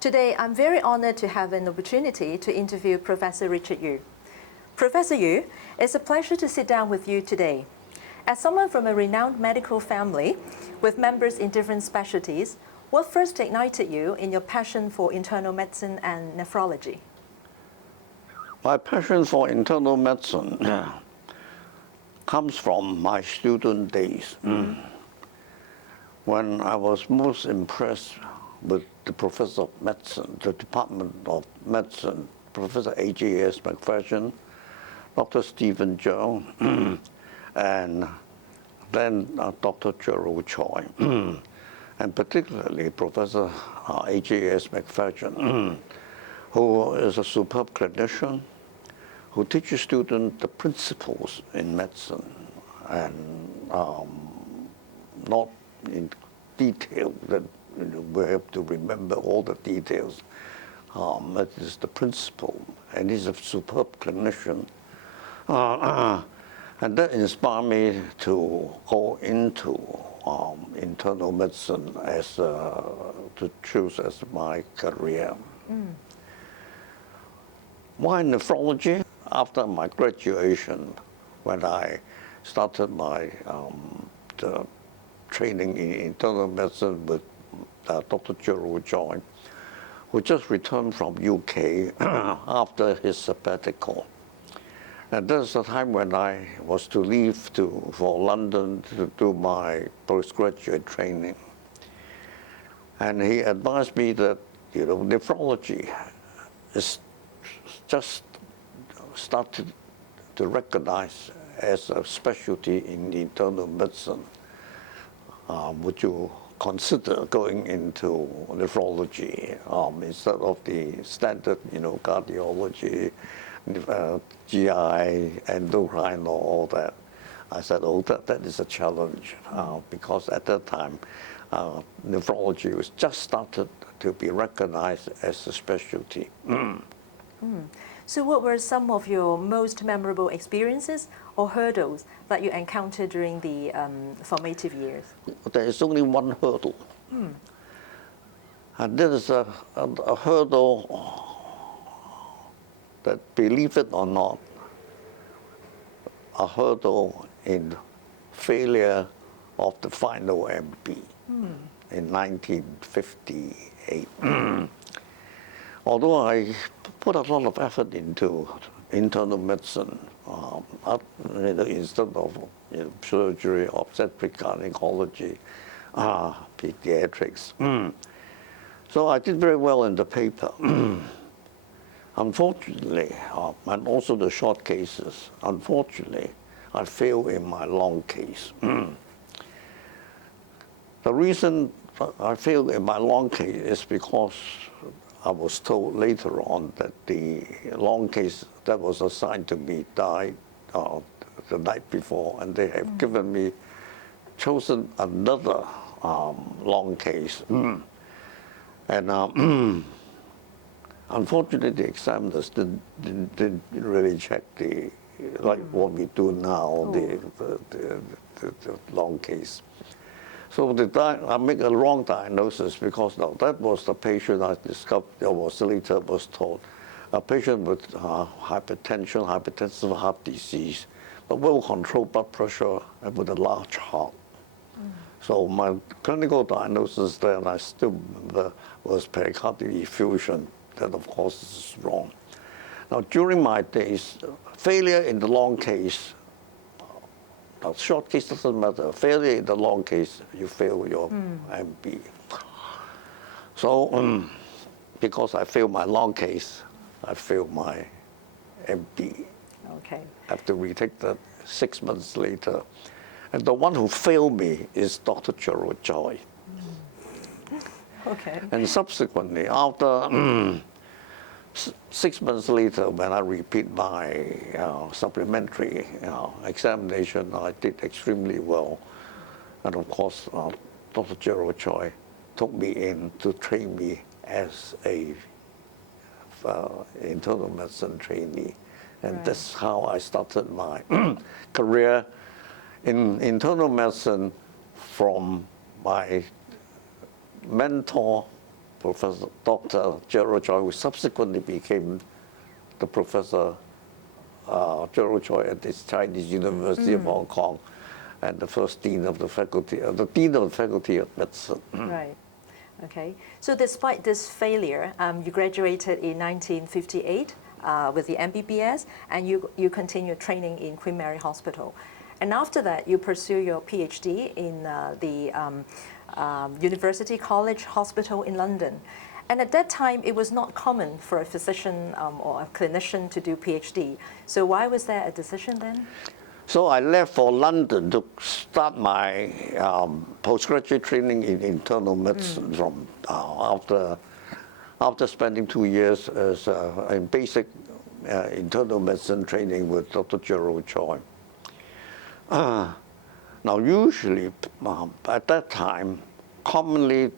Today, I'm very honored to have an opportunity to interview Professor Richard Yue. Professor Yue, it's a pleasure to sit down with you today. As someone from a renowned medical family with members in different specialties, what first ignited you in your passion for internal medicine and nephrology? My passion for internal medicine comes from my student days, when I was most impressed with the professor of medicine, the Department of Medicine, Professor A.J.S. McPherson, Dr. Stephen Zhang, and then Dr. Gerald Choi, and particularly Professor A.J.S. McPherson, who is a superb clinician, who teaches students the principles in medicine, and not in detail that we have to remember all the details. That is the principle, and he's a superb clinician. And that inspired me to go into internal medicine as to choose as my career. Why nephrology? After my graduation, when I started my the training in internal medicine with Dr. Gerald Choi, who just returned from UK after his sabbatical. And that's the time when I was to leave for London to do my postgraduate training. And he advised me that, nephrology is just started to recognize as a specialty in internal medicine. Would you consider going into nephrology instead of the standard, cardiology, GI, endocrine, all that? I said, oh, that is a challenge because at that time, nephrology was just started to be recognized as a specialty. So what were some of your most memorable experiences or hurdles that you encountered during the formative years? There is only one hurdle. And there is a hurdle that, believe it or not, a hurdle in failure of the final MB in 1958. Although I put a lot of effort into internal medicine, instead of surgery, obstetric gynecology, pediatrics. So I did very well in the paper. Unfortunately, and also the short cases, unfortunately, I failed in my long case. The reason I failed in my long case is because I was told later on that the long case that was assigned to me died the night before, and they have given me, chosen another long case. And unfortunately, the examiners didn't really check like what we do now, the long case. So I make a wrong diagnosis because now that was the patient I discovered, later was told, a patient with hypertension, hypertensive heart disease, but well-controlled blood pressure and with a large heart. So my clinical diagnosis then, I still remember, was pericardial effusion. That, of course, is wrong. Now, during my days, failure in the long case, now, short case doesn't matter. Failure in the long case, you fail your MB. So, because I failed my long case, I failed my MD. Okay. I have to retake that 6 months later. And the one who failed me is Dr. Gerald Choi. Okay. And subsequently, after 6 months later, when I repeat my supplementary examination, I did extremely well. And of course, Dr. Gerald Choi took me in to train me as a internal medicine trainee. And that's how I started my career in internal medicine from my mentor, Professor Dr. Gerald Choi, who subsequently became the Professor Gerald Choi at the Chinese University of Hong Kong, and the first dean of the faculty, the dean of the faculty of medicine. Right. Okay. So despite this failure, you graduated in 1958 with the MBBS, and you continued training in Queen Mary Hospital. And after that, you pursue your Ph.D. in the University College Hospital in London. And at that time, it was not common for a physician or a clinician to do Ph.D. So why was there a decision then? So I left for London to start my postgraduate training in internal medicine from after spending 2 years as in basic internal medicine training with Dr. Gerald Choi. Now, usually at that time, commonly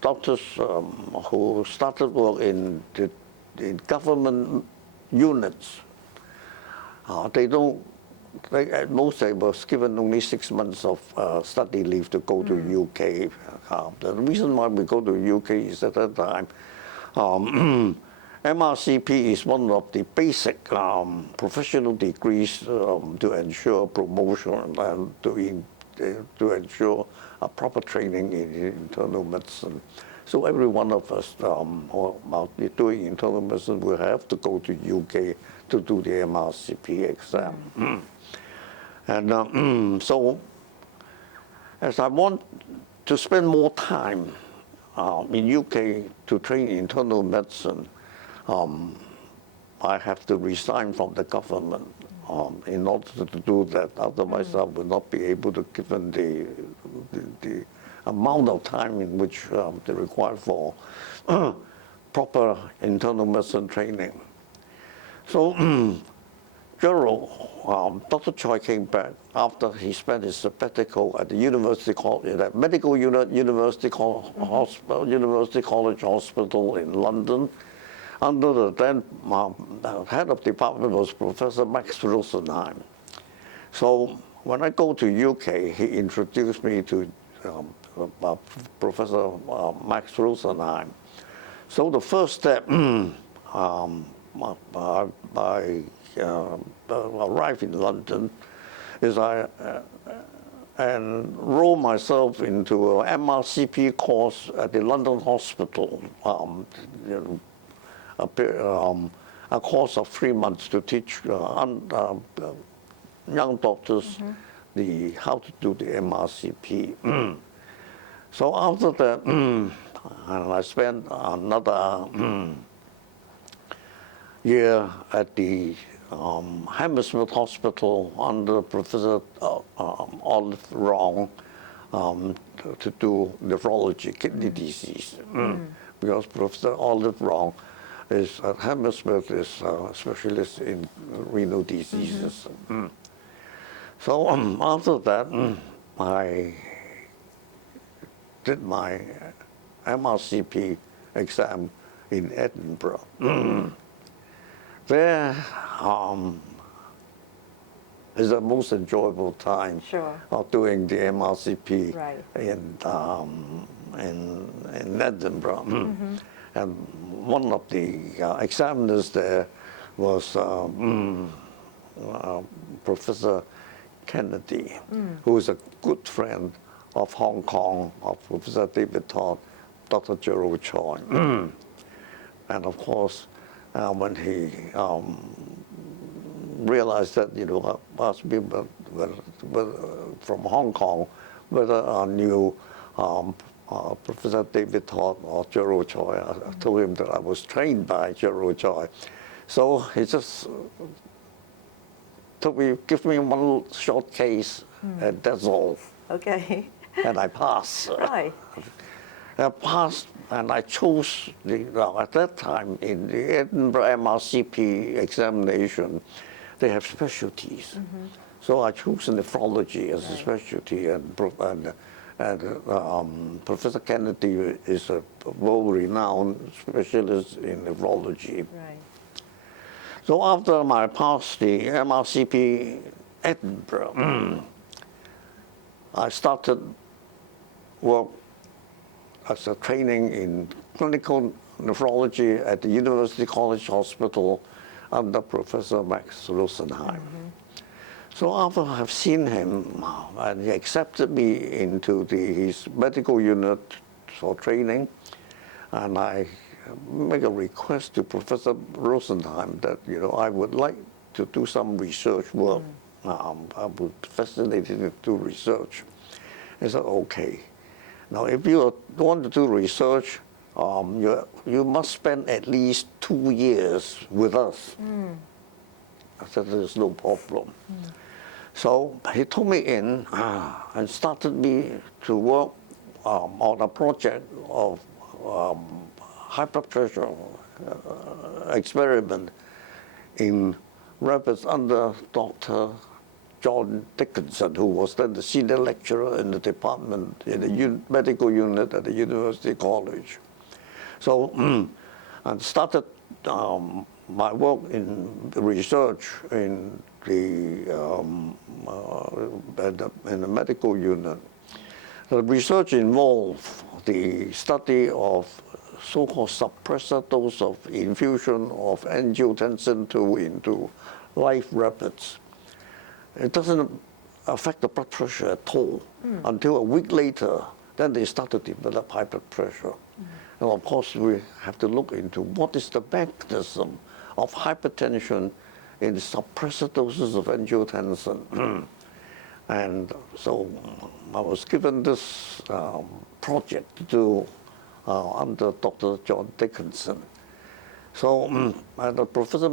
doctors who started work in government units, at most they was given only 6 months of study leave to go to UK. The reason why we go to UK is at that time, MRCP is one of the basic professional degrees to ensure promotion and to ensure a proper training in internal medicine. So every one of us doing internal medicine will have to go to UK to do the MRCP exam. And so as I want to spend more time in UK to train in internal medicine, I have to resign from the government in order to do that. Otherwise, I will not be able to give them the amount of time in which they require for proper internal medicine training. So Gerald, Dr. Choi came back after he spent his sabbatical at the University College, at Medical University College Hospital in London. Under the then head of department was Professor Max Rosenheim. So when I go to UK, he introduced me to Professor Max Rosenheim. So the first step, I arrived in London, is I enrolled myself into an MRCP course at the London Hospital, a course of 3 months to teach young doctors how to do the MRCP. So after that, I spent another year at the Hammersmith Hospital under Professor Olive Wrong to do nephrology, kidney disease, because Professor Olive Wrong is at Hammersmith is a specialist in renal diseases. So after that, I did my MRCP exam in Edinburgh. There is the most enjoyable time of doing the MRCP in Edinburgh. And one of the examiners there was Professor Kennedy, who is a good friend of Hong Kong, of Professor David Todd, Dr. Gerald Choi. And of course, when he realized that, asked me from Hong Kong whether I knew Professor David Todd or Gerald Choi, I told him that I was trained by Gerald Choi. So he just give me one short case, and that's all. Okay. And I passed. Right. I passed, and I chose, at that time, in the Edinburgh MRCP examination, they have specialties. So I chose nephrology as a specialty, and Professor Kennedy is a world-renowned specialist in nephrology. Right. So after I passed the MRCP Edinburgh, I started work as a training in clinical nephrology at the University College Hospital under Professor Max Rosenheim. So after I have seen him, and he accepted me into his medical unit for training, and I make a request to Professor Rosenheim that I would like to do some research work. I would fascinated to do research. He said, okay. Now, if you want to do research, you must spend at least 2 years with us. I said, there's no problem. So he took me in and started me to work on a project of high-blood pressure experiment in rabbits under Dr. John Dickinson, who was then the senior lecturer in the department, in the medical unit at the University College. So I started my work in research in the medical unit. The research involved the study of so-called suppressor dose of infusion of angiotensin II into live rabbits. It doesn't affect the blood pressure at all until a week later. Then they start to develop high blood pressure. And of course, we have to look into what is the mechanism of hypertension in the suppressor doses of angiotensin. And so I was given this project to do under Dr. John Dickinson. So Professor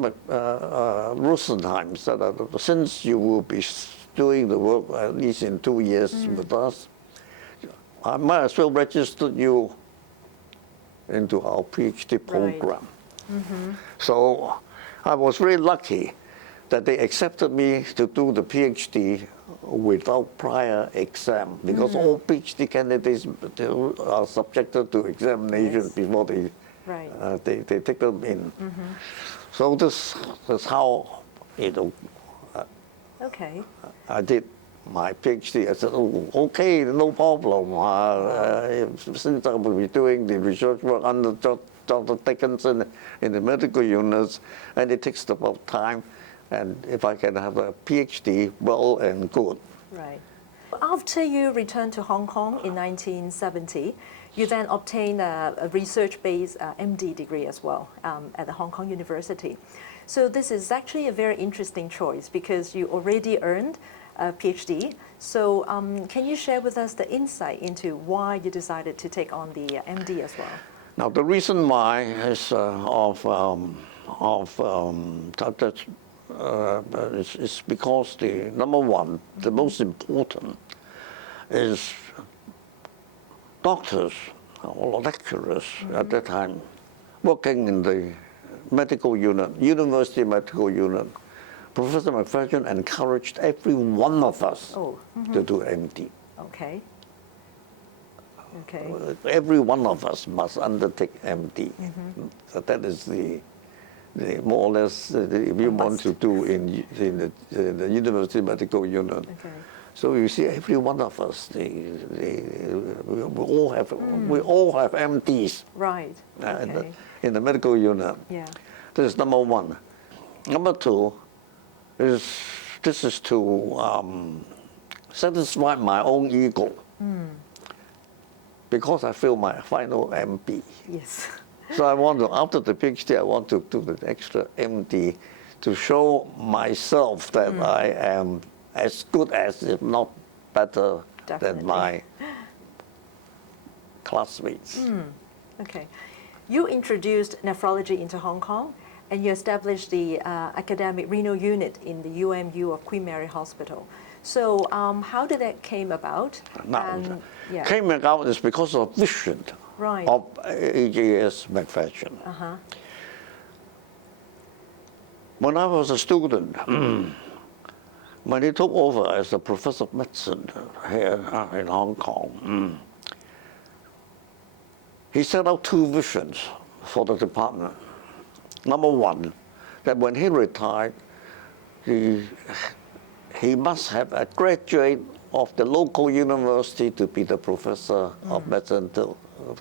Rosenheim said that since you will be doing the work at least in 2 years with us, I might as well register you into our PhD program. So I was very lucky that they accepted me to do the PhD without prior exam, because all PhD candidates are subjected to examination before they take them in. So this is how I did my PhD. I said, oh, okay, no problem. Since I will be doing the research work under Dr. Dickinson in the medical units, and it takes about time, and if I can have a PhD, well and good. Right. After you returned to Hong Kong in 1970, you then obtained a research-based MD degree as well at the Hong Kong University. So this is actually a very interesting choice because you already earned a PhD. So can you share with us the insight into why you decided to take on the MD as well? Now, the reason why is it's because number one, the most important is doctors or lecturers at that time working in the medical unit, university medical unit. Professor McFadden encouraged every one of us to do MD. Okay. Every one of us must undertake MD. So that is the more or less if you want to do in the university medical unit. So you see, every one of us, we all have MDs. Right. In the medical unit. Yeah. This is number one. Number two is this is to satisfy my own ego. Because I failed my final MB. Yes. So I want to, after the PhD, I want to do the extra MD to show myself that I am as good as, if not better, than my classmates. Okay. You introduced nephrology into Hong Kong, and you established the academic renal unit in the UMU of Queen Mary Hospital. So how did that came about? Now, came about is because of vision of A.J.S. McFadden. When I was a student, when he took over as a professor of medicine here in Hong Kong, he set out two visions for the department. Number one, that when he retired, he must have a graduate of the local university to be the professor of medicine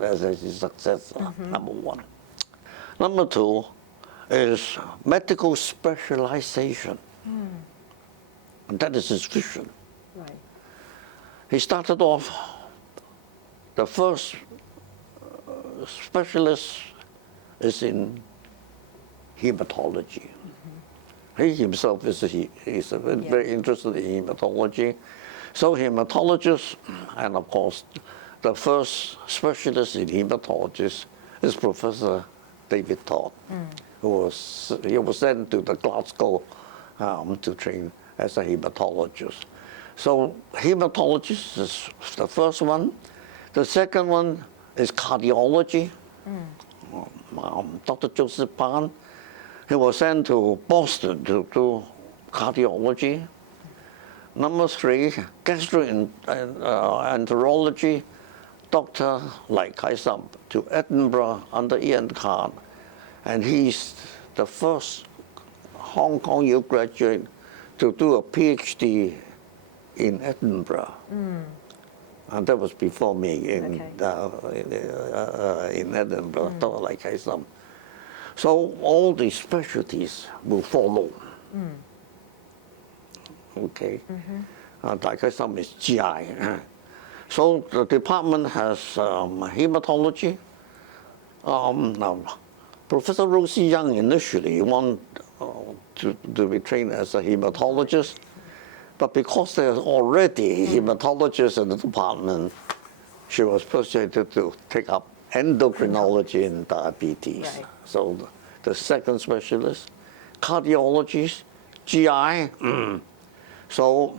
as his successor, number one. Number two is medical specialization. And that is his vision. Right. He started off, the first specialist is in hematology. He himself is very interested in hematology. So hematologist, and of course, the first specialist in hematologist is Professor David Todd, who was sent to the Glasgow to train as a hematologist. So hematologist is the first one. The second one is cardiology. Dr. Joseph Pan, he was sent to Boston to do cardiology. Number three, gastroenterology, Dr. Lai Kai-sam to Edinburgh under Ian Khan. And he's the first Hong Kong Yu graduate to do a Ph.D. in Edinburgh. And that was before me in Edinburgh, Dr. Lai Kai-sam. So all the specialties will follow. Okay. Lai Kai-sam is GI. So the department has hematology. Now, Professor Rosie Young initially wanted to be trained as a hematologist, but because there's already hematologists in the department, she was persuaded to take up endocrinology and diabetes. Right. So the second specialist, cardiologist, GI. So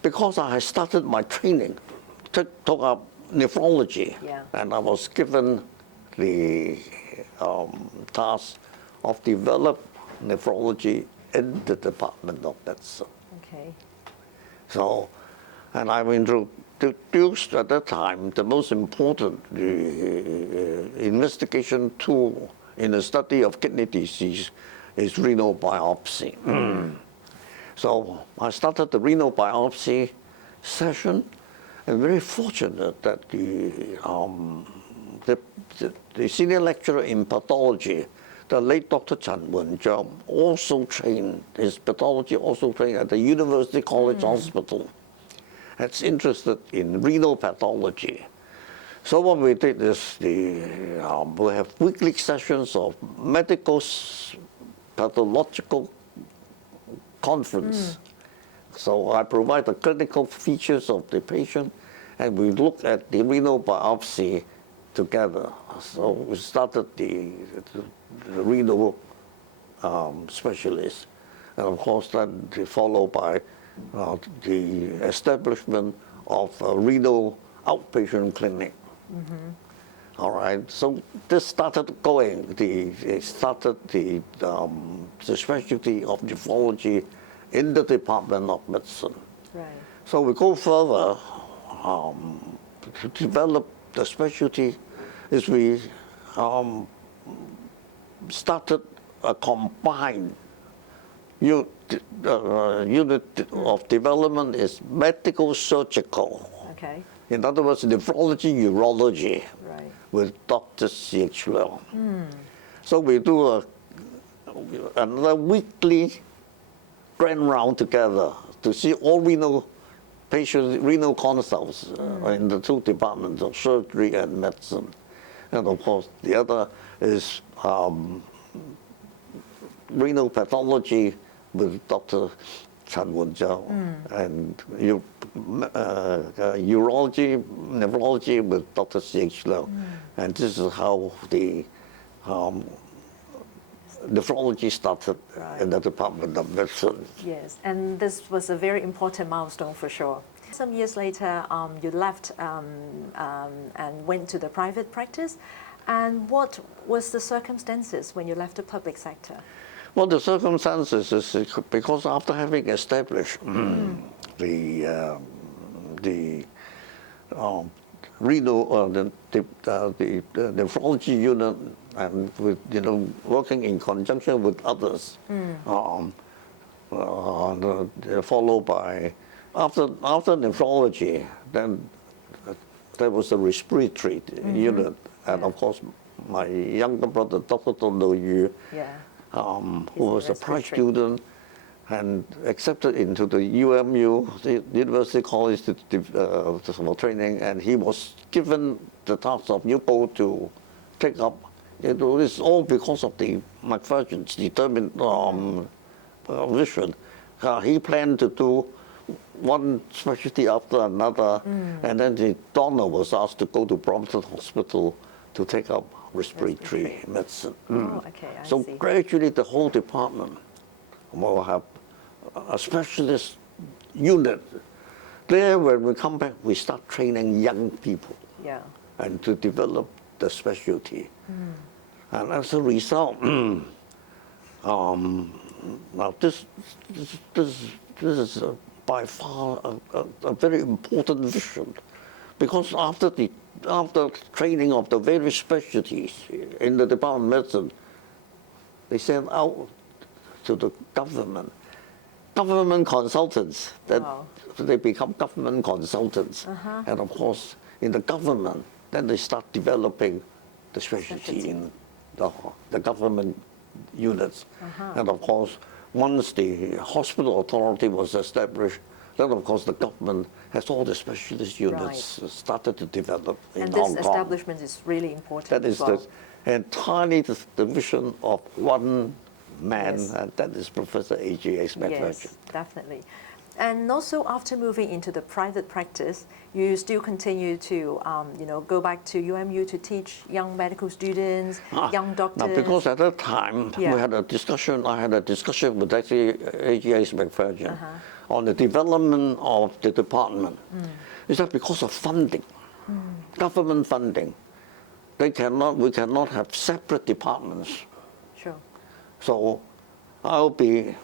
because I started my training, took up nephrology, and I was given the task of develop nephrology in the Department of Medicine. Okay. So, and I introduced at that time the most important investigation tool in the study of kidney disease is renal biopsy. So I started the renal biopsy session, and very fortunate that the senior lecturer in pathology, the late Dr. Chen Wen-jiao, also trained, his pathology also trained at the University College Hospital. That's interested in renal pathology. So what we did is we have weekly sessions of medical pathological conference. So I provide the clinical features of the patient, and we look at the renal biopsy together. So we started the renal specialist, and of course then followed by the establishment of a renal outpatient clinic. All right, so this started going. It started the specialty of nephrology in the Department of Medicine. Right. So we go further to develop the specialty. Is we started a combined unit of development is medical surgical. Okay. In other words, nephrology, urology, Right. with Dr. C.H. Leung. So we do another weekly grand round together to see all renal patients, renal consults in the two departments of surgery and medicine. And of course, the other is renal pathology with Dr. Chen Wen-jiao, and urology, nephrology with Dr. C.H. Leung. And this is how the nephrology started in the Department of Medicine. Yes, and this was a very important milestone for sure. Some years later, you left and went to the private practice. And what was the circumstances when you left the public sector? Well, the circumstances is because after having established the renal, the nephrology unit, and with working in conjunction with others, followed by after nephrology, then there was a respiratory unit, and of course, my younger brother, Dr. Honorary Yu, who was a Pratt student and accepted into the UMU, the University College for training, and he was given the task of you go to take up. It's all because of the McPherson's determined vision. He planned to do one specialty after another, and then Donald was asked to go to Brompton Hospital to take up respiratory medicine. Oh, okay, I so see. gradually the whole department will have a specialist unit. There, when we come back, we start training young people and to develop the specialty. And as a result, now this is by far a very important vision, because after training of the various specialties in the Department of Medicine, they sent out to the government consultants, that they become government consultants. And of course, in the government, then they start developing the specialty in the government units. And of course, once the hospital authority was established, then of course the government has all the specialist units started to develop in Hong Kong. And this establishment is really important. That is entirely the vision of one man, and that is Professor A.J.S. McPherson. Yes, definitely. And also, after moving into the private practice, you still continue to, go back to UMU to teach young medical students, young doctors. Now, because at that time we had a discussion. I had a discussion with actually A.J.S. McPherson on the development of the department. Is that because of funding, government funding? We cannot have separate departments. Sure. So I'll be,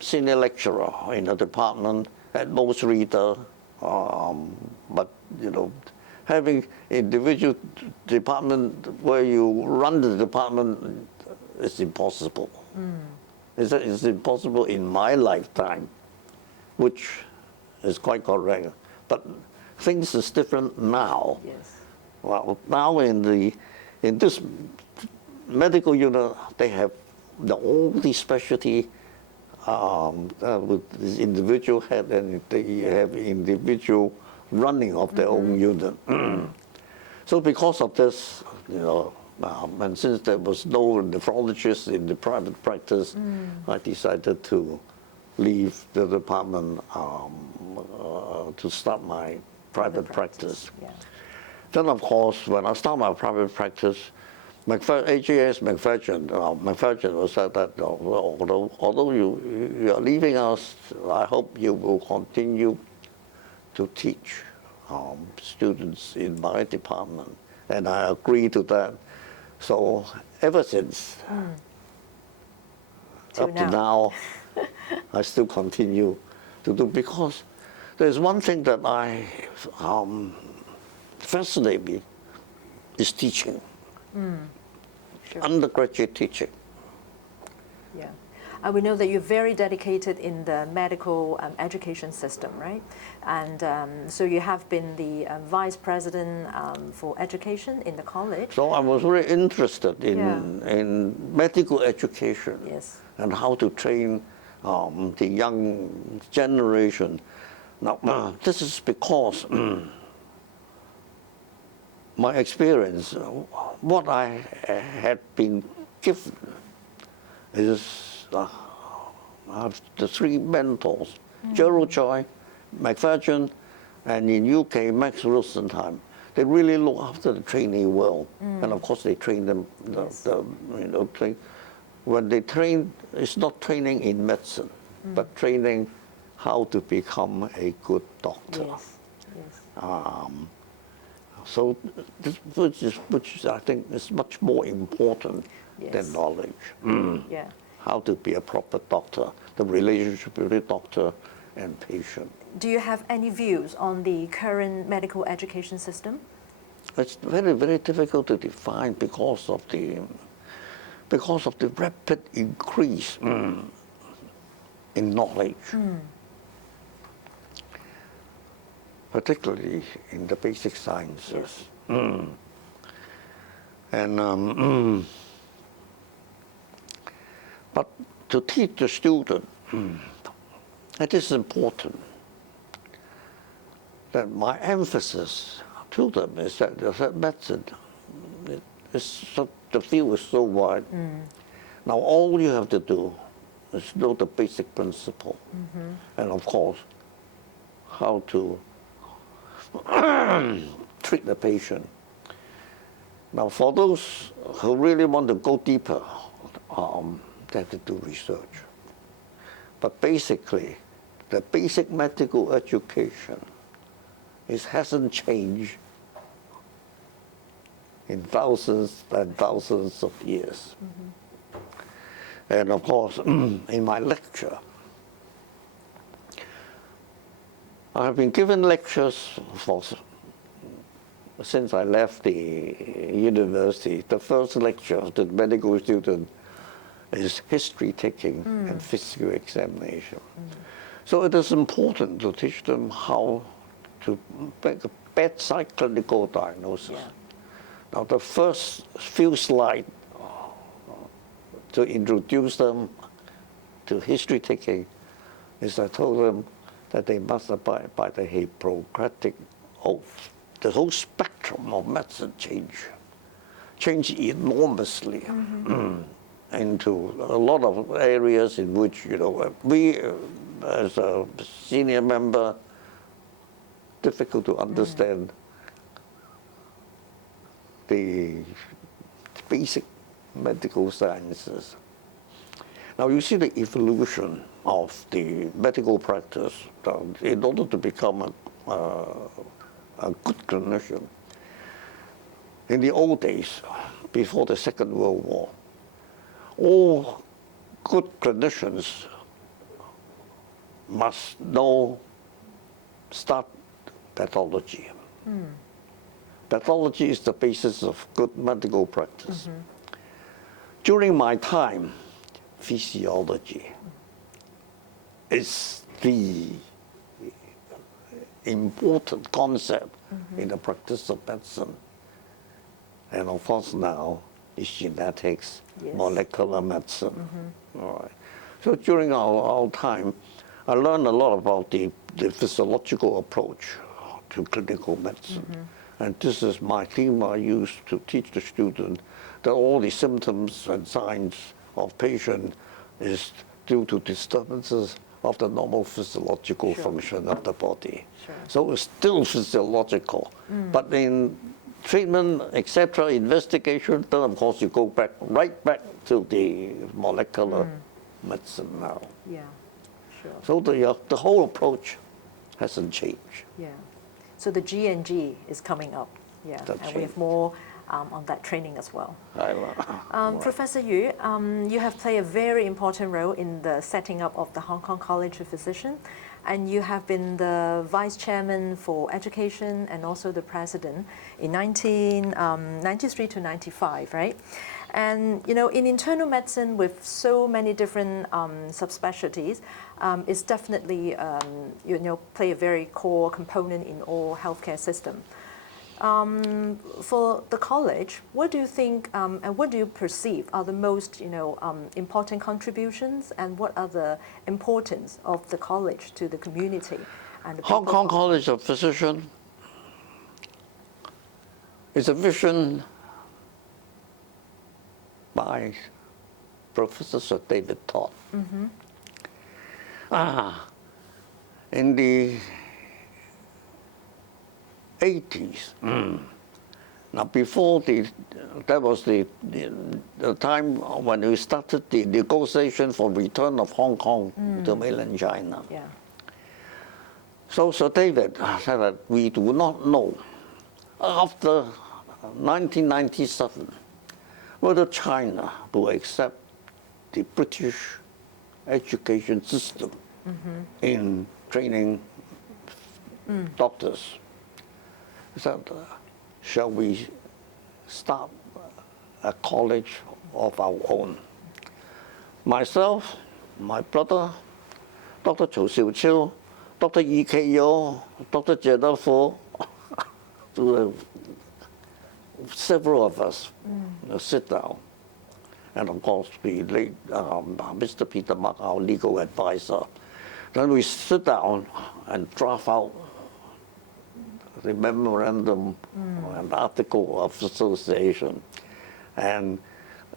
senior lecturer in a department, at most reader, but having individual department where you run the department is impossible. It's impossible in my lifetime, which is quite correct. But things is different now. Yes. Well, now in this medical unit, they have all the specialty with this individual head, and they have individual running of their own unit. So because of this, and since there was no nephrologist in the private practice, I decided to leave the department to start my private practice. Then, of course, when I started my private practice, A.J.S. McPherson was said that although you are leaving us, I hope you will continue to teach students in my department. And I agree to that. So ever since, up to now, I still continue to do, because there's one thing that fascinates me, is teaching. Sure. Undergraduate teaching. Yeah. We know that you're very dedicated in the medical education system, right? And so you have been the vice president for education in the college. So I was very interested in medical education and how to train the young generation. Now, this is because my experience, what I had been given is I have the three mentors, Gerald Choi, McPherson, and in UK, Max Rosenthal. They really look after the trainee well, and of course they train them. When they train, it's not training in medicine, but training how to become a good doctor. So, which I think is much more important than knowledge. How to be a proper doctor, the relationship between doctor and patient. Do you have any views on the current medical education system? It's very, very difficult to define because of the rapid increase in knowledge. particularly in the basic sciences. Yes. And but to teach the student, it is important that my emphasis to them is that medicine, the field is so wide. Now all you have to do is know the basic principle, and of course, how to treat the patient. Now for those who really want to go deeper, they have to do research. But basically, the basic medical education hasn't changed in thousands and thousands of years. And of course, in my lecture, I have been given lectures since I left the university. The first lecture to the medical student is history taking and physical examination. So it is important to teach them how to make a bedside clinical diagnosis. Yeah. Now the first few slides to introduce them to history taking is I told them that they must abide by the Hippocratic Oath. The whole spectrum of medicine changed enormously into a lot of areas in which, we as a senior member, difficult to understand the basic medical sciences. Now you see the evolution of the medical practice in order to become a good clinician. In the old days, before the Second World War, all good clinicians must start pathology. Pathology is the basis of good medical practice. During my time, physiology is the important concept in the practice of medicine. And of course now is genetics, Yes. molecular medicine. All right. So during our time, I learned a lot about the physiological approach to clinical medicine. And this is my theme I use to teach the student that all the symptoms and signs of patient is due to disturbances of the normal physiological function of the body. Sure. So it's still physiological. But in treatment, etc., investigation, then of course you go right back to the molecular medicine now. Yeah, sure. So the whole approach hasn't changed. Yeah. So the G&G is coming up. Yeah. That And we have changed. more on that training as well. Right. Professor Yu, you have played a very important role in the setting up of the Hong Kong College of Physicians, and you have been the vice chairman for education and also the president in 1993 to 95, right? And in internal medicine with so many different subspecialties, it's definitely play a very core component in all healthcare system. For the college, what do you think and what do you perceive are the most important contributions, and what are the importance of the college to the community and the Hong people Kong of College of Physicians is a vision by Professor Sir David Todd. In the 80s. Now before that was the time when we started the negotiation for return of Hong Kong to mainland China. Yeah. So Sir David said that we do not know after 1997 whether China will accept the British education system in training doctors. So, shall we start a college of our own? Myself, my brother, Dr. Chou Xiu Chiu, Dr. EKO, Dr. Jennifer, several of us sit down. And of course, we late, Mr. Peter Mark, our legal advisor. Then we sit down and draft out the memorandum and article of association. And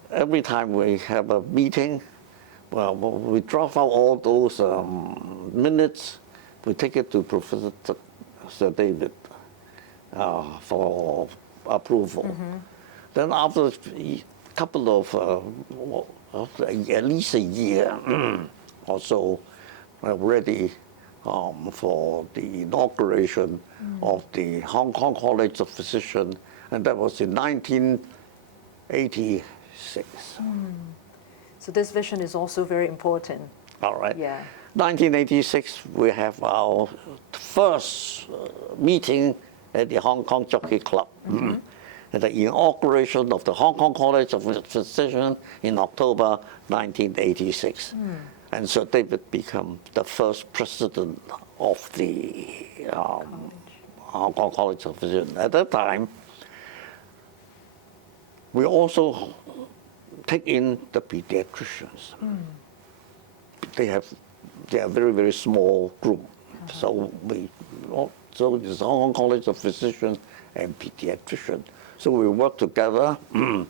every time we have a meeting, well, we draft out all those minutes. We take it to Professor Sir David for approval. Then after a couple of, at least a year or so, ready for the inauguration of the Hong Kong College of Physicians, and that was in 1986. So this vision is also very important. All right. Yeah. 1986, we have our first meeting at the Hong Kong Jockey Club. And the inauguration of the Hong Kong College of Physicians in October 1986. And Sir David became the first president of the Hong Kong College of Physicians. At that time, we also take in the pediatricians. They are very, very small group. So it's Hong Kong College of Physicians and pediatricians. So we work together. And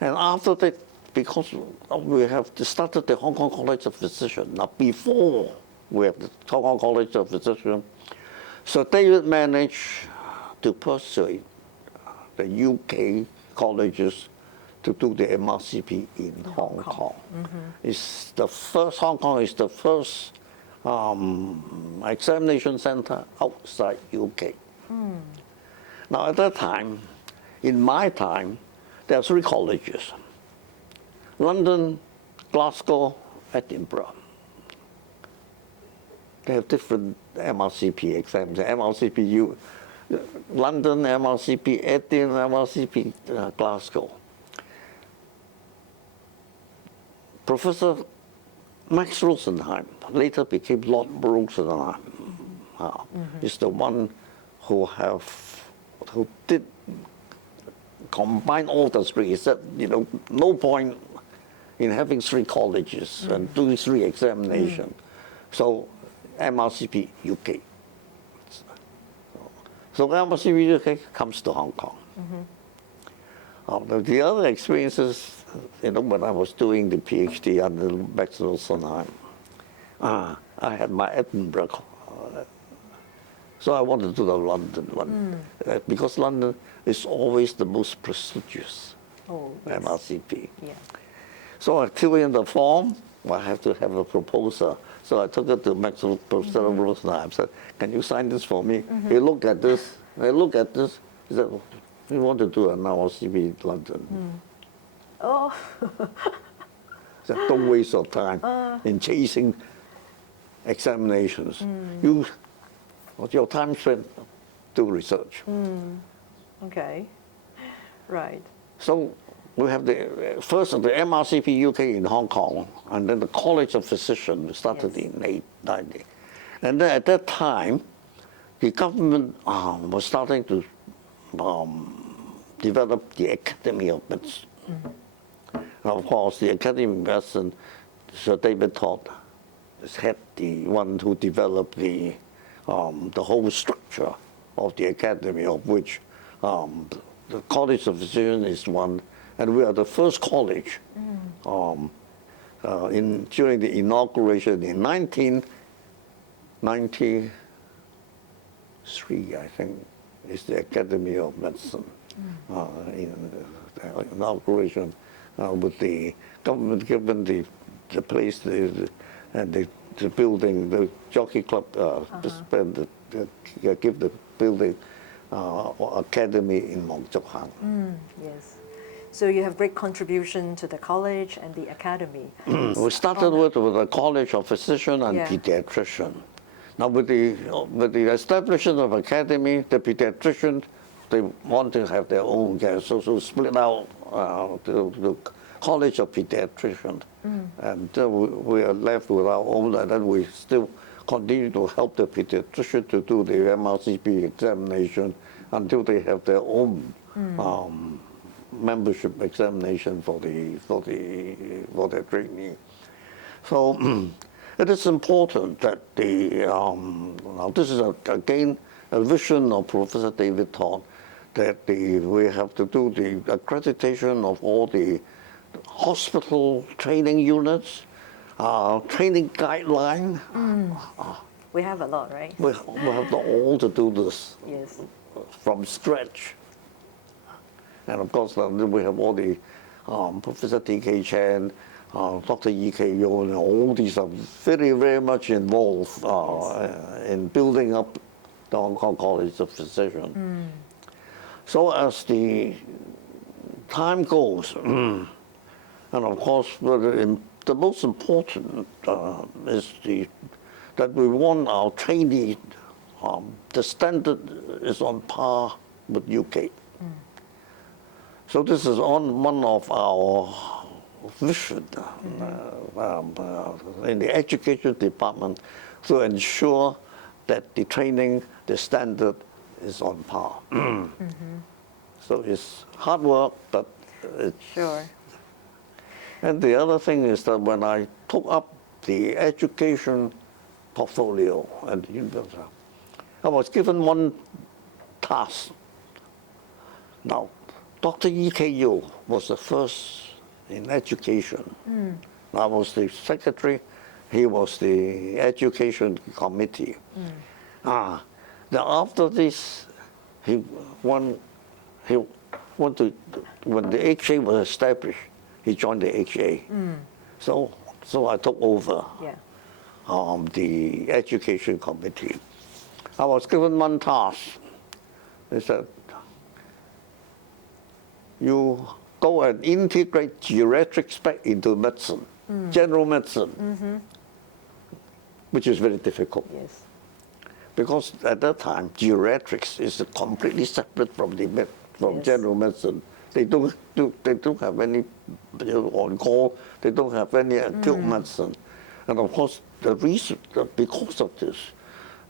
after that, because we have started the Hong Kong College of Physicians. Now, before we have the Hong Kong College of Physicians, Sir David managed to persuade the UK colleges to do the MRCP in Hong Kong. It's the first, Hong Kong is the first examination center outside UK. Now, at that time, in my time, there are 3 colleges: London, Glasgow, Edinburgh. They have different MRCP exams. MRCP London, MRCP Edinburgh, MRCP Glasgow. Professor Max Rosenheim, later became Lord Rosenheim, is the one who did combine all the 3. He said, no point in having 3 colleges and doing 3 examinations. So MRCP UK. So MRCP UK comes to Hong Kong. The other experiences, when I was doing the Ph.D. under Max Rosenheim, I had my Edinburgh. So I wanted to do the London one, because London is always the most prestigious MRCP. Yeah. So I fill in the form. I have to have a proposal. So I took it to Professor Rosenheim. I said, "Can you sign this for me?" He looked at this. He said, "We want to do an MRCP in London." Oh. So don't waste your time in chasing examinations. Your time spent do research. Okay. Right. So we have the MRCP UK in Hong Kong, and then the College of Physicians started in 1890. And then at that time, the government was starting to develop the Academy of Medicine. Of course, the Academy of Medicine, Sir David Todd had the one who developed the whole structure of the Academy, of which the College of Physicians is one, and we are the first college during the inauguration in 1993, I think, is the Academy of Medicine. In the inauguration with the government given the place and the building, the Jockey Club give the building academy in Mong Chuk Hang. Yes. So you have great contribution to the college and the academy. We started with the College of Physician and Pediatrician. Now with the establishment of academy, the pediatricians, they want to have their own care, so split out the College of Pediatricians, and we are left with our own, and then we still continue to help the pediatrician to do the MRCP examination until they have their own membership examination for their training. So it is important that now this is again a vision of Professor David Todd, that we have to do the accreditation of all the hospital training units, training guideline. We have a lot, right? We have all to do this Yes. from scratch. And of course, we have all the Professor D.K. Chan, Dr. E.K. Yeo, and all these are very, very much involved in building up the Hong Kong College of Physicians. So as the time goes, and of course, the most important is that we want our trainee, the standard is on par with UK. So this is one of our vision in the education department, to ensure that the training, the standard is on par. So it's hard work, but it's... Sure. And the other thing is that when I took up the education portfolio at the university, I was given one task. Now, Dr. E.K. Yeo was the first in education. I was the secretary, he was the education committee. Now after this, when the HA was established, he joined the HA. So I took over the education committee. I was given one task. They said, you go and integrate geriatrics back into medicine, general medicine, which is very difficult. Yes. Because at that time, geriatrics is completely separate from general medicine. They don't have any on call. They don't have any acute medicine, and of course, the reason because of this,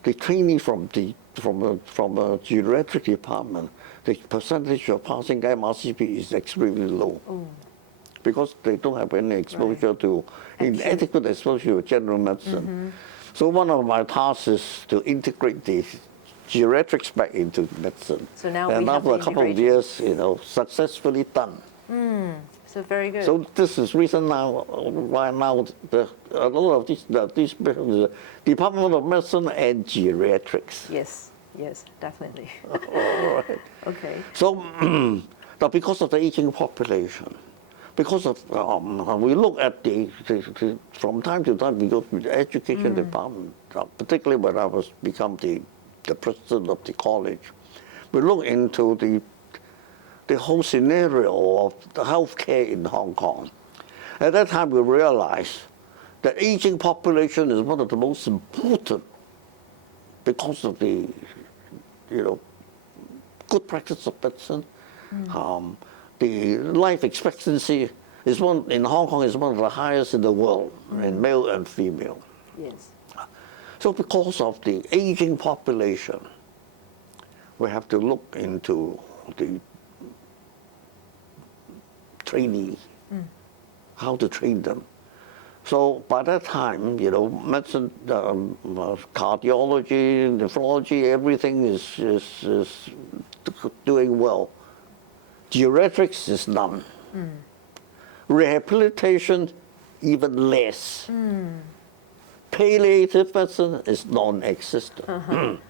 the trainee from a geriatric department, the percentage of passing MRCP is extremely low, because they don't have any exposure to inadequate exposure to general medicine. So one of my tasks is to integrate the geriatrics back into medicine. So now and we have after a couple of years, successfully done. So very good. So this is reason now why now a lot of these Department of Medicine and geriatrics. Yes, yes, definitely. All right. Okay. So now because of the aging population, because of we look at from time to time we go to the education department, particularly when I was become the president of the college, we look into the whole scenario of the healthcare in Hong Kong. At that time, we realized that aging population is one of the most important because of the, good practice of medicine. The life expectancy is in Hong Kong is one of the highest in the world, in male and female. Yes. So because of the aging population, we have to look into the trainees, how to train them. So by that time, medicine, cardiology, nephrology, everything is doing well. Geriatrics is none. Rehabilitation, even less. Palliative medicine is non-existent.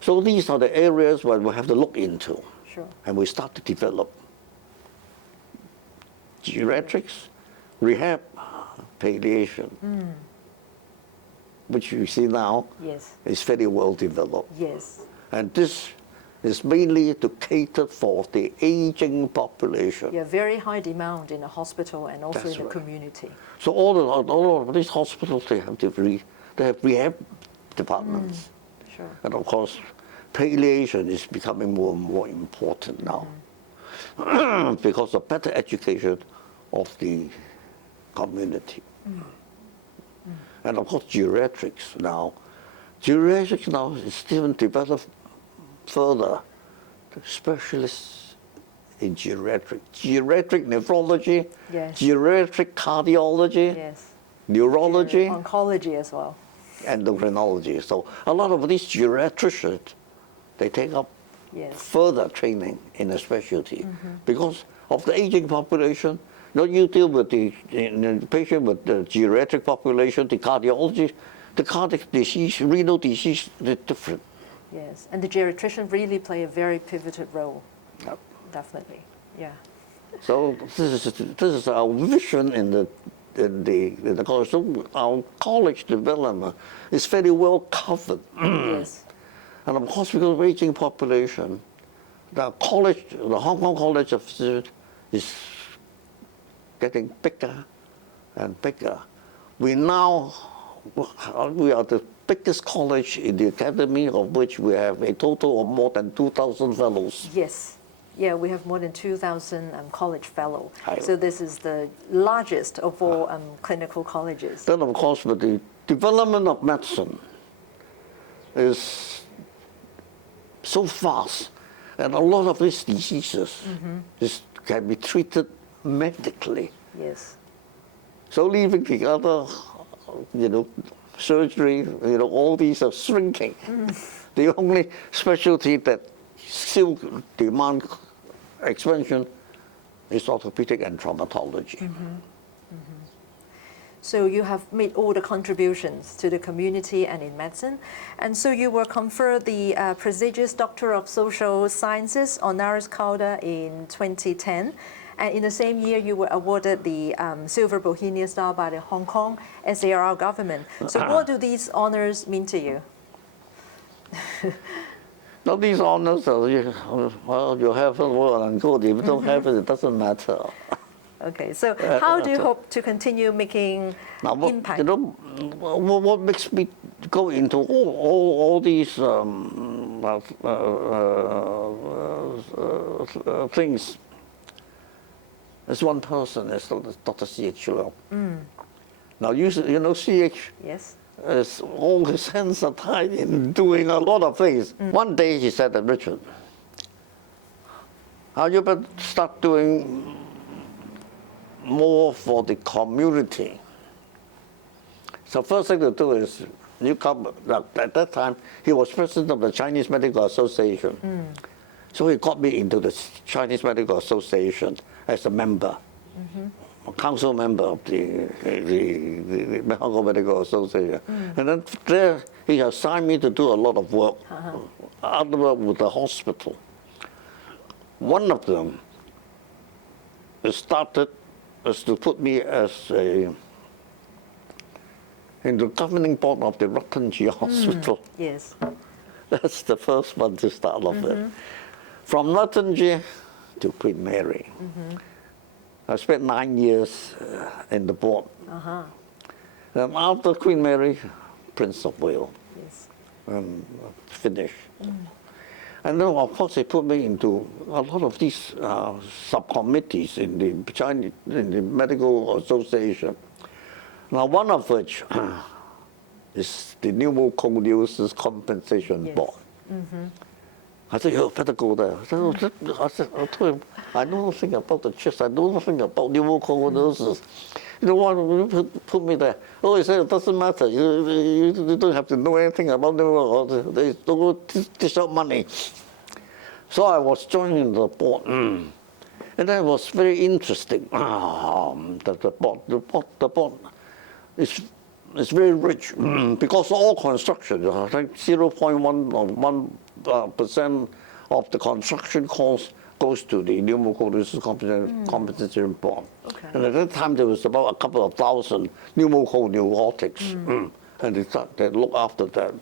So these are the areas where we have to look into. Sure. And we start to develop geriatrics, rehab, palliation, which you see now is very well developed. Yes. And this is mainly to cater for the aging population. Yeah, very high demand in the hospital and also That's in the right. community. So all of these hospitals, they have rehab departments. Sure. And of course, palliation is becoming more and more important now because of better education of the community. And of course, geriatrics now, Geriatrics now is even developed further. The specialists in geriatric nephrology, Yes. geriatric cardiology, Yes. neurology, Oncology as well. endocrinology. So a lot of these geriatricians, they take up Yes. further training in a specialty because of the aging population. Not you deal with the patient with the geriatric population, the cardiology, the cardiac disease, renal disease, they're different. Yes, and the geriatrician really play a very pivotal role. Yep. Definitely, yeah. So this is our vision in the college. So our college development is very well covered. Yes. And of course, because of aging population, the Hong Kong College of Physicians is getting bigger and bigger. We are the biggest college in the academy, of which we have a total of more than 2,000 fellows. Yes. Yeah, we have more than 2,000 college fellows. Right. So this is the largest of all clinical colleges. Then, of course, with the development of medicine is so fast, and a lot of these diseases can be treated medically. Yes. So leaving the other, surgery, all these are shrinking. The only specialty that still demand expansion is orthopedic and traumatology. So you have made all the contributions to the community and in medicine. And so you were conferred the prestigious Doctor of Social Sciences honoris causa in 2010. And in the same year, you were awarded the Silver Bohemian Star by the Hong Kong SAR government. So what do these honors mean to you? Now these honors, well, you have it, well and good. If you don't have it, it doesn't matter. Okay, so how do you hope to continue making impact? What makes me go into all these things? There's one person, is Dr. C.H. Leung. Now, you know C.H. Yes. All his hands are tied in doing a lot of things. One day he said to Richard, you better start doing more for the community. So first thing to do is, you come, at that time, he was president of the Chinese Medical Association. So he got me into the Chinese Medical Association as a member, a council member of the Hong Kong Medical Association. And then there, he assigned me to do a lot of work, other work with the hospital. One of them started as to put me as in the governing board of the Ruttonjee Hospital. Yes. That's the first one to start off with. From Ruttonjee to Queen Mary. I spent 9 years in the board. And after Queen Mary, Prince of Wales. Yes. And finished. And then, of course, they put me into a lot of these subcommittees in the Medical Association. Now, one of which is the Pneumoconiosis Compensation Board. I said, you better go there. I told him, I know nothing about the chest. I know nothing about pneumoconiosis. You know what, you put me there. Oh, he said, it doesn't matter. You don't have to know anything about pneumoconiosis. They don't dish out money. So I was joining the board. And that was very interesting. The board is very rich because all construction, I think 0.1% of the construction cost goes to the pneumoconiosis compensation board. Okay. And at that time, there was about a couple of thousand pneumoconiotics, and they look after that.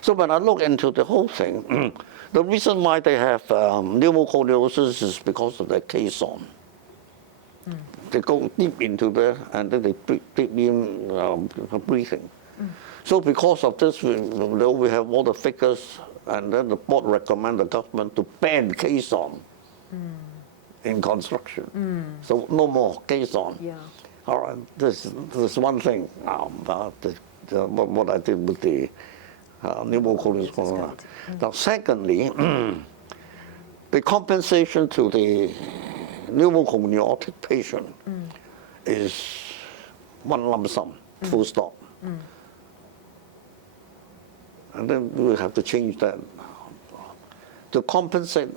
So when I look into the whole thing, the reason why they have pneumoconiosis is because of their caisson. They go deep into there, and then they deep in breathing. So because of this, we have all the figures, and then the board recommend the government to ban caisson in construction. So no more caisson. Yeah. All right, this is one thing. What I did with the pneumoconius. Now, secondly, the compensation to the pneumoconiotic patient is one lump sum, full stop. And then we have to change that to compensate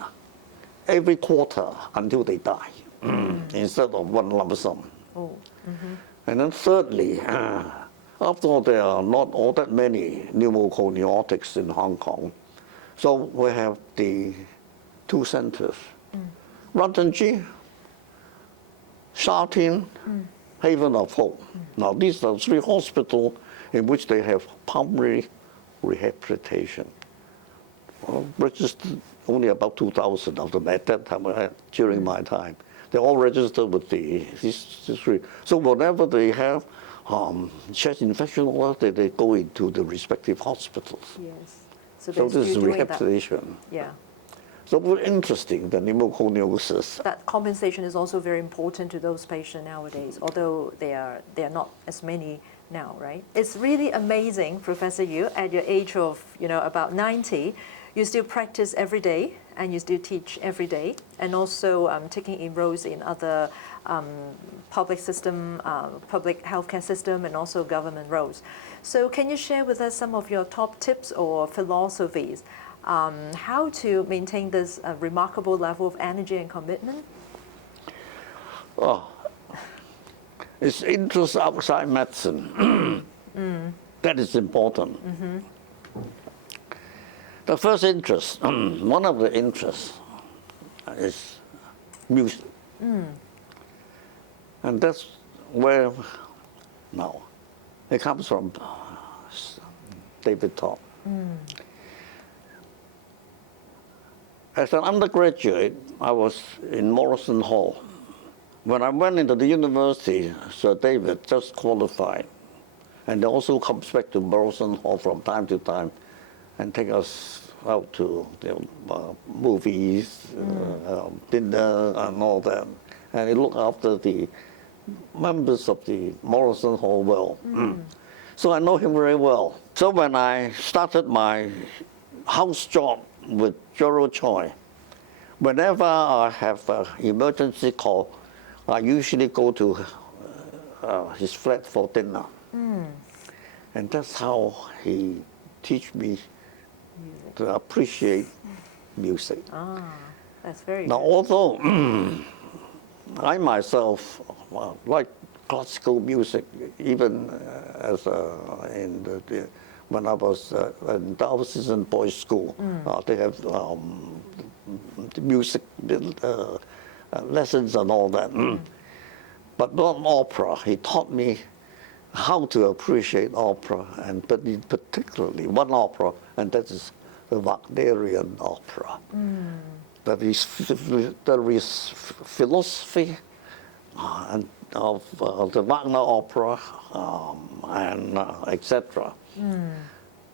every quarter until they die, instead of one lump sum. And then thirdly, after all, there are not all that many pneumoconiotics in Hong Kong. So we have the two centers, Ruttonjee, Sha-Tin, Haven of Hope. Now these are three hospitals in which they have pulmonary rehabilitation. Well, registered only about 2,000 of them at that time, during my time. They're all registered with these three. So whenever they have chest infection, they go into the respective hospitals. Yes. So this is rehabilitation. Yeah. So very interesting, the pneumoconiosis. That compensation is also very important to those patients nowadays, although they are not as many now, right? It's really amazing, Professor Yu, at your age of about 90, you still practice every day and you still teach every day, and also taking inroads in other public system, public healthcare system, and also government roles. So can you share with us some of your top tips or philosophies how to maintain this remarkable level of energy and commitment? Oh, it's interest outside medicine. That is important. The first interest, one of the interests is music. And that's where, now, it comes from David Todd. As an undergraduate, I was in Morrison Hall. When I went into the university, Sir David just qualified. And he also comes back to Morrison Hall from time to time and take us out to movies, dinner, and all that. And he looked after the members of the Morrison Hall well. So I know him very well. So when I started my house job with Gerald Choi, whenever I have an emergency call, I usually go to his flat for dinner. And that's how he teach me to appreciate music. That's very now, good. Although I myself like classical music, even as when I was in diocesan boys' school, they have music lessons and all that. But not opera. He taught me how to appreciate opera, but particularly one opera, and that is the Wagnerian opera. There is philosophy and of the Wagner opera and etc.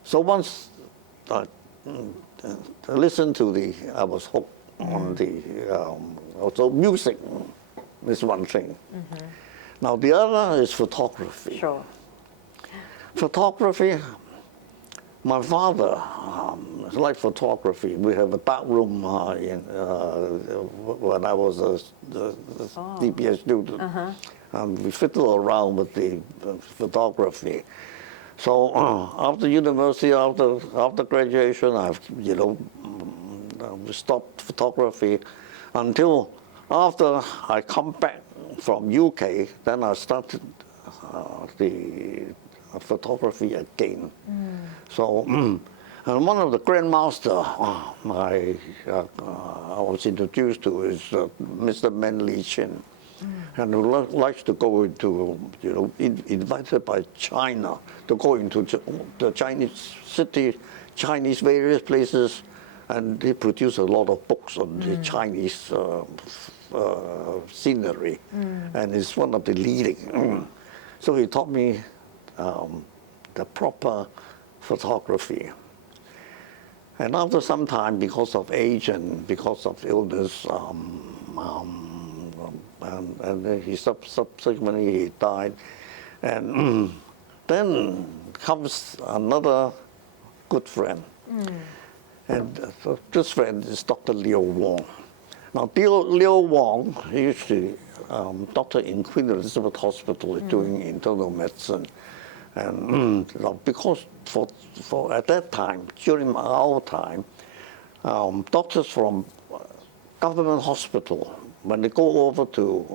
So once I listened to I was hooked on also music is one thing. Now the other is photography. Sure. Photography, my father liked photography. We have a dark room when I was a DPS student. And we fiddled around with the photography. So after university, after graduation, I've stopped photography until after I come back from UK. Then I started the photography again. So, and one of the grandmaster I was introduced to is Mr. Manly Chin, and who likes to go into, invited by China to go into the Chinese city, Chinese various places, and he produced a lot of books on the Chinese scenery, and is one of the leading. So he taught me the proper photography. And after some time, because of age and because of illness, and he subsequently he died. And then comes another good friend. And this friend is Dr. Liu Wang. Now, Liu Wang, he used to doctor in Queen Elizabeth Hospital doing internal medicine. And because for at that time, during our time, doctors from government hospital, when they go over to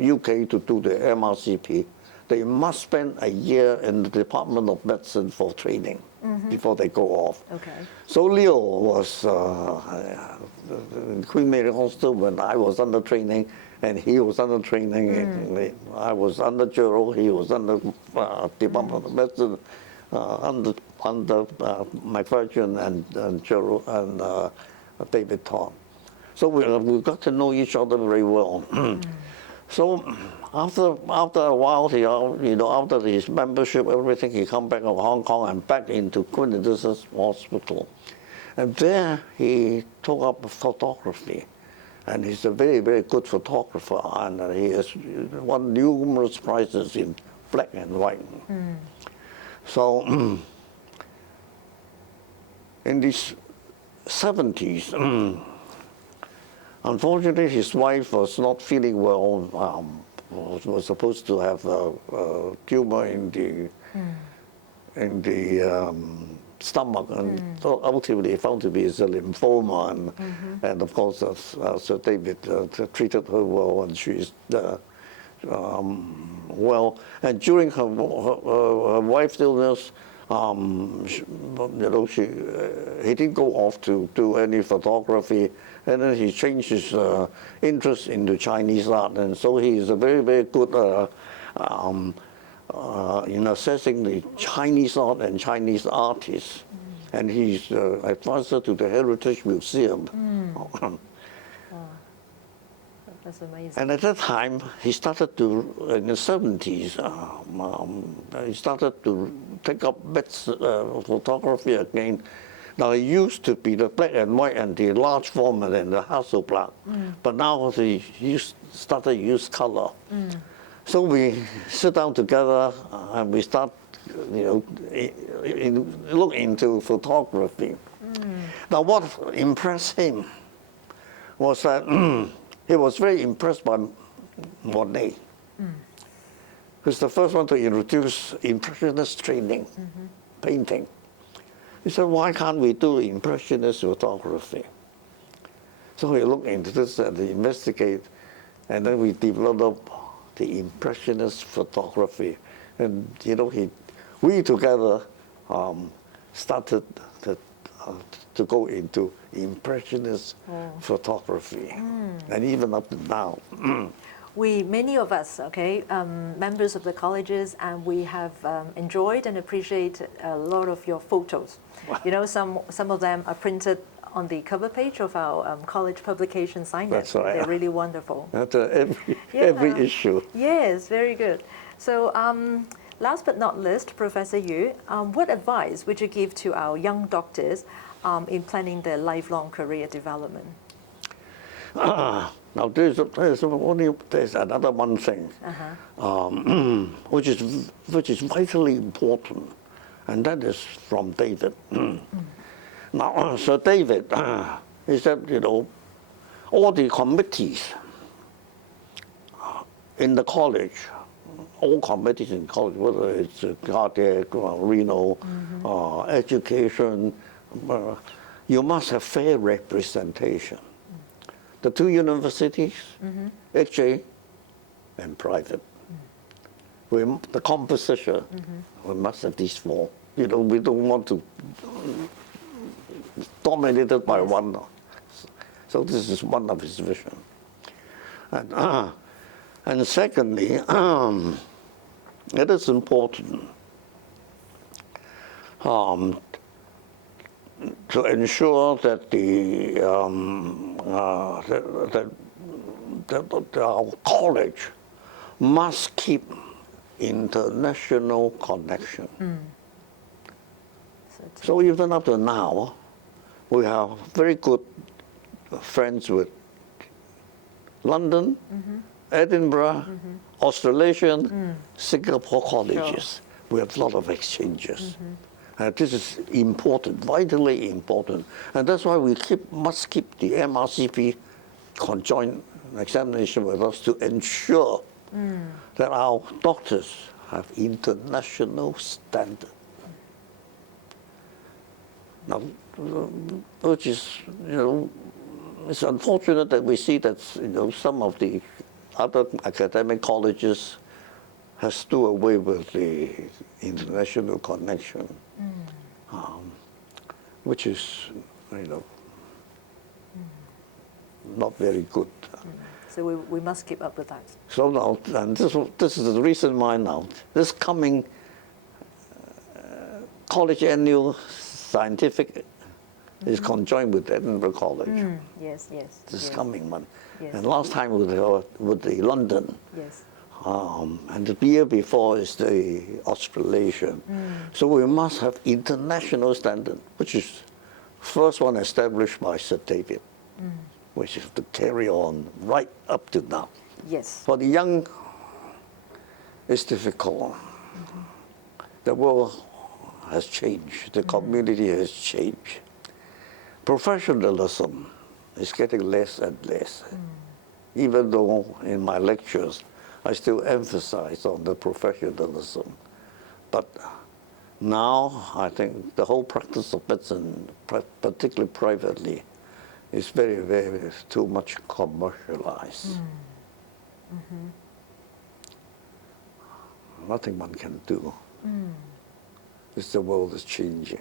UK to do the MRCP, they must spend a year in the Department of Medicine for training before they go off. Okay. So Leo was in Queen Mary Hospital when I was under training, and he was under training. I was under Gerald, he was under Department of Medicine, under McVersion and Gerald and David Tom. So we got to know each other very well. So after a while, after his membership, everything, he come back to Hong Kong and back into Queen Elizabeth Hospital. And there he took up photography. And he's a very, very good photographer. And he has won numerous prizes in black and white. So in the 70s, unfortunately, his wife was not feeling well. Was supposed to have a tumor in the stomach, and ultimately found to be a lymphoma. And of course, Sir David treated her well, and she's well. And during her wife's illness, he didn't go off to do any photography, and then he changed his interest into Chinese art, and so he is a very, very good in assessing the Chinese art and Chinese artists, and he's advisor to the Heritage Museum. That's amazing. And at that time, he started to, in the 70s, he started to take up photography again. Now, it used to be the black and white and the large format and the Hasselblad, but now he started to use color. So we sit down together and we start, look into photography. Now, what impressed him was that he was very impressed by Monet, who's the first one to introduce Impressionist training, painting. He said, why can't we do Impressionist photography? So we looked into this and investigate, and then we developed the Impressionist photography. And we together started to go into Impressionist photography, and even up to now. Many of us, members of the colleges, and we have enjoyed and appreciate a lot of your photos. Some of them are printed on the cover page of our college publication sign. That's right. They're really wonderful. At every issue. Yes, very good. So last but not least, Professor Yu, what advice would you give to our young doctors in planning their lifelong career development? Now, there's another one thing, which is vitally important, and that is from David. Now, Sir David, he said, all the committees in the college, all committees in college, whether it's cardiac, renal, education, you must have fair representation. The two universities, HA and private. The composition, we must have these four. We don't want to dominate it by one. So this is one of his vision. And secondly, it is important to ensure that our college must keep international connection. So even up to now, we have very good friends with London, Edinburgh, Australasian, Singapore colleges. We have a lot of exchanges. This is important, vitally important. And that's why we must keep the MRCP conjoint examination with us to ensure that our doctors have international standard. Now, which is, it's unfortunate that we see that, some of the other academic colleges have stood away with the international connection, which is, not very good. So we must keep up with that. So now, and this is the reason why now, this coming college annual scientific is conjoined with Edinburgh College. Yes, yes. This yes. coming month. Yes. And last time with the London. Yes. And the year before is the Australasian. So we must have international standard, which is first one established by Sir David, which is to carry on right up to now. Yes. For the young, it's difficult. The world has changed. The community has changed. Professionalism is getting less and less. Even though in my lectures, I still emphasize on the professionalism. But now, I think the whole practice of medicine, particularly privately, is very, very too much commercialized. Nothing one can do. It's the world is changing.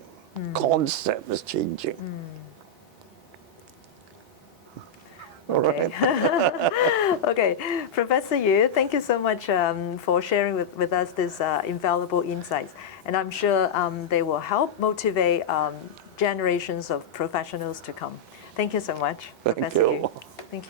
Concept is changing. Okay. Okay, Professor Yue, thank you so much for sharing with us these invaluable insights. And I'm sure they will help motivate generations of professionals to come. Thank you so much, Thank Professor you. Yue. Thank you.